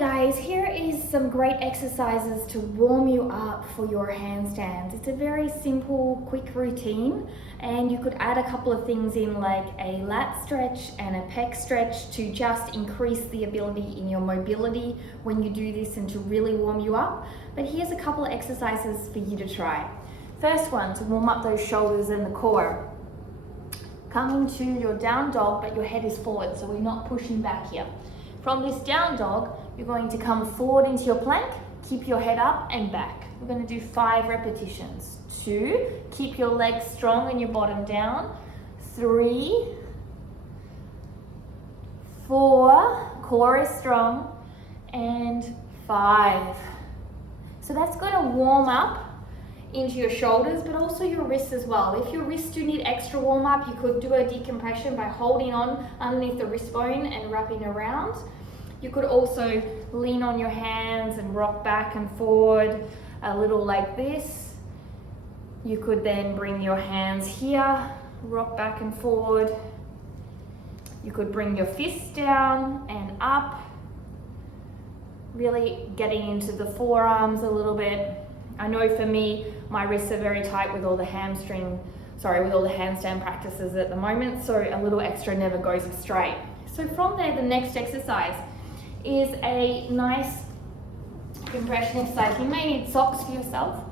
guys, here is some great exercises to warm you up for your handstands. It's a very simple, quick routine, and you could add a couple of things in like a lat stretch and a pec stretch to just increase the ability in your mobility when you do this and to really warm you up. But here's a couple of exercises for you to try. First one, to warm up those shoulders and the core. Come into your down dog, but your head is forward, so we're not pushing back here. From this down dog, you're going to come forward into your plank, keep your head up and back. We're going to do 5 repetitions. 2, keep your legs strong and your bottom down. 3, 4, core is strong, and 5. So that's going to warm up into your shoulders, but also your wrists as well. If your wrists do need extra warm up, you could do a decompression by holding on underneath the wrist bone and wrapping around. You could also lean on your hands and rock back and forward a little like this. You could then bring your hands here, rock back and forward. You could bring your fists down and up, really getting into the forearms a little bit. I know for me, my wrists are very tight with all the handstand practices at the moment, so a little extra never goes astray. So from there, the next exercise is a nice compression exercise. You may need socks for yourself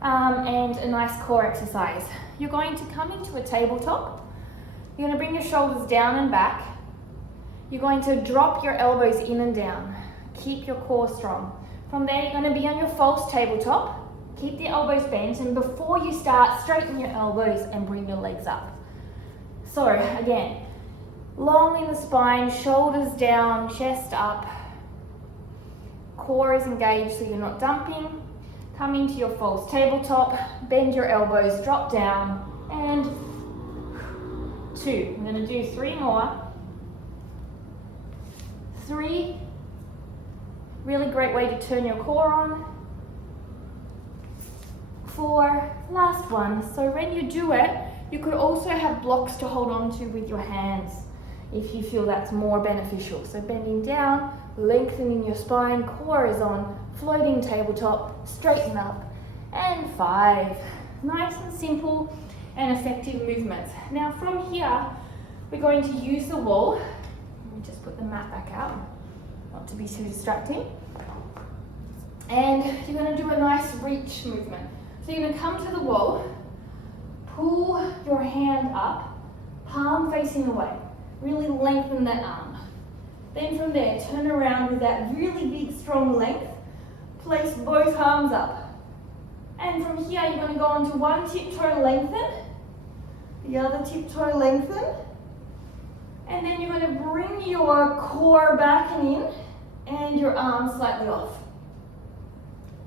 and a nice core exercise. You're going to come into a tabletop. You're going to bring your shoulders down and back. You're going to drop your elbows in and down. Keep your core strong. From there, you're going to be on your false tabletop. Keep the elbows bent, and before you start, straighten your elbows and bring your legs up. So again, long in the spine, shoulders down, chest up. Core is engaged so you're not dumping. Come into your false tabletop, bend your elbows, drop down, and 2. I'm going to do 3 more. 3, really great way to turn your core on. 4, last one. So when you do it, you could also have blocks to hold on to with your hands if you feel that's more beneficial. So bending down, lengthening your spine, core is on, floating tabletop, straighten up, and 5. Nice and simple and effective movements. Now from here, we're going to use the wall. Let me just put the mat back out, not to be too distracting. And you're going to do a nice reach movement. So you're going to come to the wall, pull your hand up, palm facing away. Really lengthen that arm. Then from there, turn around with that really big, strong length. Place both arms up. And from here, you're going to go onto one tiptoe lengthen, the other tiptoe lengthen. And then you're going to bring your core back and in, and your arms slightly off.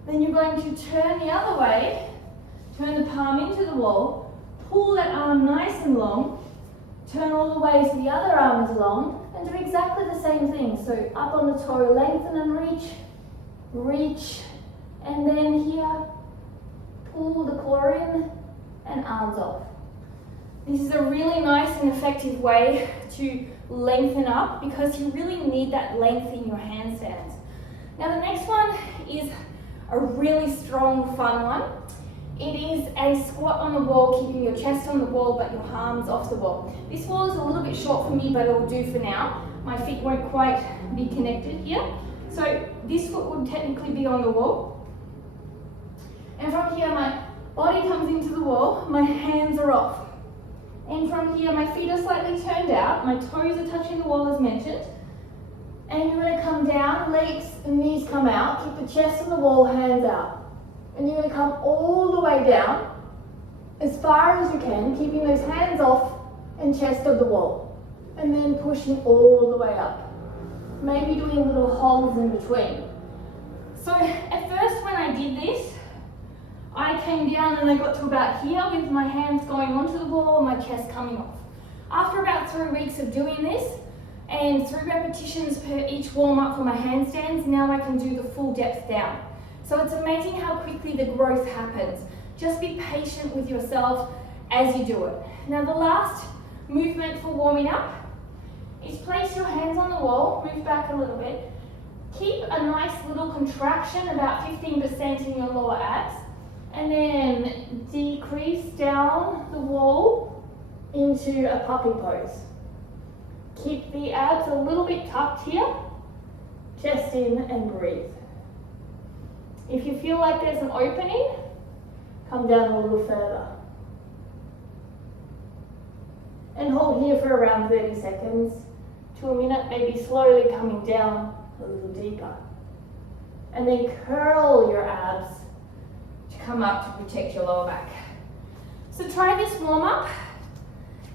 Then you're going to turn the other way, turn the palm into the wall, pull that arm nice and long, turn all the way so the other arm is long, and do exactly the same thing. So up on the toe, lengthen and reach, reach, and then here, pull the core in and arms off. This is a really nice and effective way to lengthen up because you really need that length in your handstands. Now the next one is a really strong, fun one. It is a squat on the wall, keeping your chest on the wall but your arms off the wall. This wall is a little bit short for me, but it will do for now. My feet won't quite be connected here. So this foot would technically be on the wall. And from here, my body comes into the wall, my hands are off. And from here, my feet are slightly turned out, my toes are touching the wall as mentioned. And you're going to come down, legs and knees come out, keep the chest on the wall, hands out. And you're going to come all the way down, as far as you can, keeping those hands off and chest of the wall. And then pushing all the way up. Maybe doing little holes in between. So at first when I did this, I came down and I got to about here with my hands going onto the wall and my chest coming off. After about 3 weeks of doing this, and 3 repetitions per each warm up for my handstands, now I can do the full depth down. So it's amazing how quickly the growth happens. Just be patient with yourself as you do it. Now the last movement for warming up is place your hands on the wall, move back a little bit, Keep a nice little contraction, about 15% in your lower abs, and then decrease down the wall into a puppy pose. Keep the abs a little bit tucked here, chest in and breathe. If you feel like there's an opening, come down a little further. And hold here for around 30 seconds to a minute, maybe slowly coming down a little deeper. And then curl your abs to come up to protect your lower back. So try this warm up.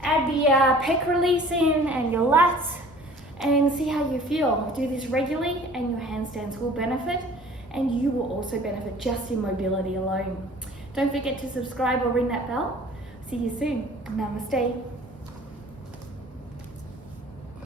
Add the pec release in and your lats and see how you feel. Do this regularly and your handstands will benefit, and you will also benefit just in mobility alone. Don't forget to subscribe or ring that bell. See you soon. Namaste.